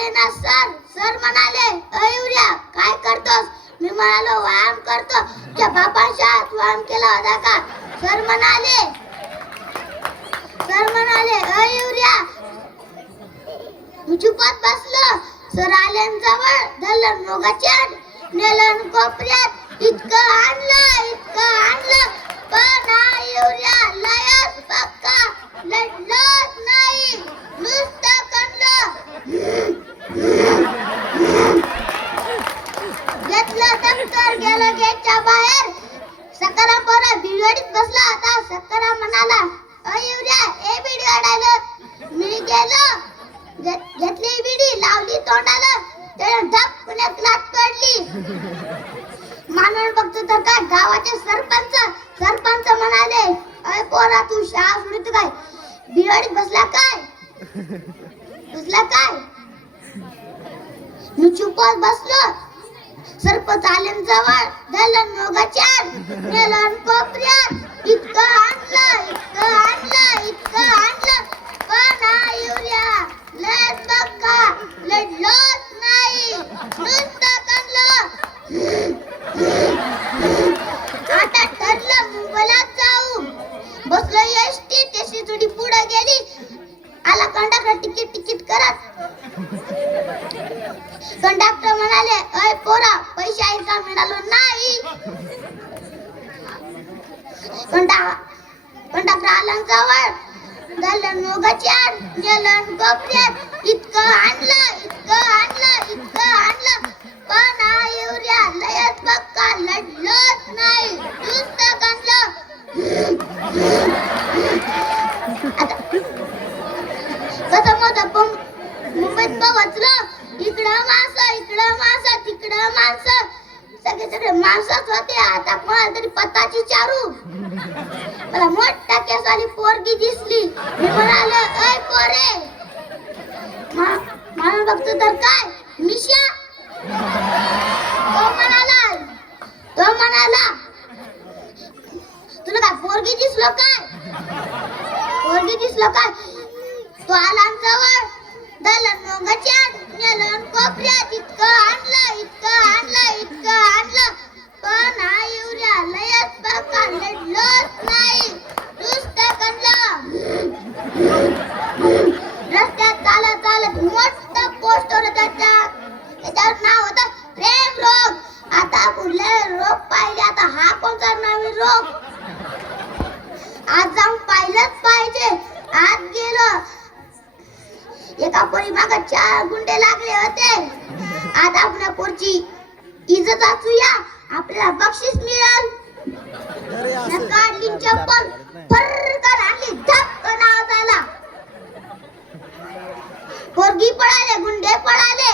आले ना sir. Sir म्हणाले, युरिया काय करतोस? मी म्हणालो व्यायाम करतो. त्या बापाच्या हात व्यायाम केला होता का? सर म्हणाले युरिया. मी चुपत बसलो. सर आले जवळ, धरलं नोगाच्यात, नेलं कोपऱ्यात. इतकं आणलं पण हा युरिया लयच पक्का, लढलोच नाही, नुसतं कणलं. घेतलं दप्तर, गेलं गेटच्या बाहेर. सकाराम पोरा बिडीत बसला होता. सकाराम म्हणाला, युरिया ए बिडी अडायला. मी गेलो, घेतली बिडी, लावली तोंडाला. त्याने धपकन लात पडली. मानव बघतो तर काय, गावाचे सरपंच म्हणाले, अय पोरा तू शाळा सोडित काय? बिडीत बसला काय? मी चुपच बसलो. सरपंच आले जवळ, धरलं नोगाच्यात, नेलं कोपऱ्यात. इतकं आणलं पण हा युरिया लयच पक्का, लढलोच नाही, नुसतं कणलं. आता ठरलं मुंबईला जाऊ. बसलो एसटी, तेशी थोडी पुढे गेली. आला कंडक्टर, तिकीट करत. कंडक्टर म्हणाले, अय पोरा पैसे आहेत का? मिळालो नाही. कंडक्टर आला जवळ, झालं नोगाच्यात, गेलं कोपऱ्यात. इतकं आणलं पण हा युरिया लयच पक्का, लढलोच नाही, नुसतं कणलं. कसं होतं मुंबईत पोहोचलो. इकडं माणसं तिकडं माणसं, सगळे माणसंच होते. आता कोणाला तरी पत्ताची चारू. मला मोठा केसवाली पोरगी दिसली. मी म्हणालो, अय पोरे. म्हणून बघतो तर काय, मिशा. तो म्हणाला तुला काय पोरगी दिसलो काय? तो आला जवळ, धरलं नोगाच्यात, नेलं कोपऱ्यात. इतकं आणलं पण हा युरिया लयच पक्का, लढलोच नाही, नुसतं कणलं. रस्त्यात चालत मोठं पोस्टर होतं. त्याच्यावर नाव होतं प्रेम रोग. आता कुठले रोग पाहिले? आता हा कोणता नवीन रोग? आज जाऊन पाहिलंच पाहिजे. आज गेलो, एका पोरी मागे 4 गुंडे लागले होते. आता आपल्या पोरची इज्जत वाचूया, आपल्याला बक्षीस मिळेल. काढली चप्पल, फरकन आणली, धपकन आवाज आला. पोरगी पळाले, गुंडे पळाले.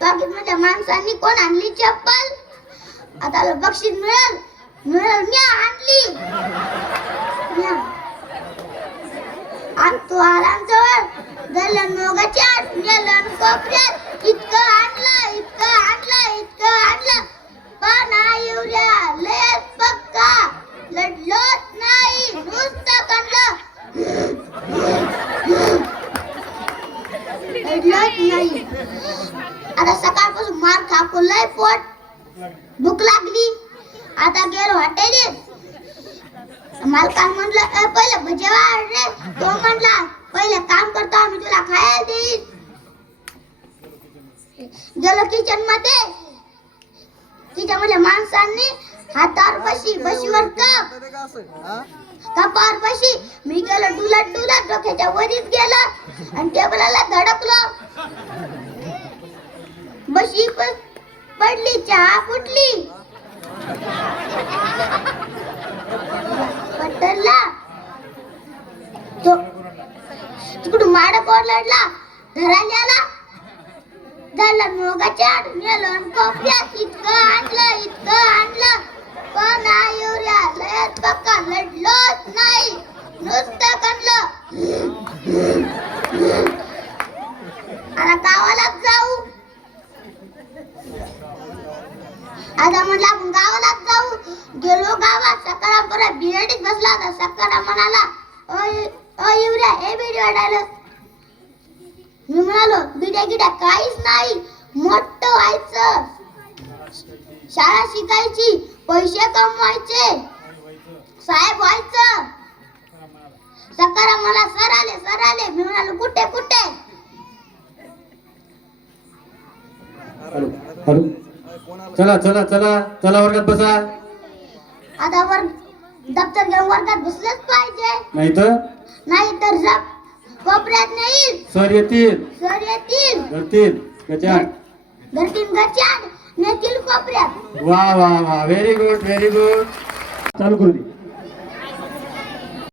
बाकी माझ्या माणसांनी कोण आणली चप्पल? आता बक्षीस मिळेल. मी आणली. आणि तो आला जवळ, धरलं नोगाच्यात, नेलं कोपऱ्यात. इतकं आणलं पण हा युरिया लयच पक्का, लढलोच नाही, नुसतं कणलं. आता सकाळपासून मार खातो, लय पोट भूक लागली. आता गेलो हॉटेलीत. मालकान म्हटलं, पहिलं भजे वाढ रे. तो म्हटला, पहिले काम करतो आम्ही, तुला खायला देईन. गेलो किचन मध्ये. तिच्यामध्ये माणसांनी हातावर बशीवर कपावर बशी. मी गेलो डुलत डोक्याच्या वरीच गेलो आणि टेबलाला धडकलो. बशी पडली, चहा फुटली. पटला तो तिकडून माडक ओरडला, धरायला आला. झालं नोगाच्यात, नेलं कोपऱ्यात. इतकं आणलं पण हा युरिया लयच पक्का, लढलोच नाही, नुसतं कणलं. आता गावालाच जाऊ. आता म्हटलं आपण गावालाच जाऊ. गेलो गावात. सकाराम परत बिडीत बसला होता. सकाराम म्हणाला, युरिया ए बिडी वाढायला. मी म्हणालो बिड्या गिड्या काहीच नाही, मोठं व्हायचं, शाळा शिकायची, पैसे कमवायचे, साहेब व्हायचं. सकाराम मला सर आले. मी म्हणालो कुठे कुठे? हॅलो, चला चला चला चला, वर्गात बसा. आता दप्तर घेऊन वर्गात बसलेच पाहिजे, नाही तर कोपऱ्यात नाही. सर येतील, धरतील गचाड, नेतील कोपऱ्यात. वा वा वा, व्हेरी गुड, चालू करू दे.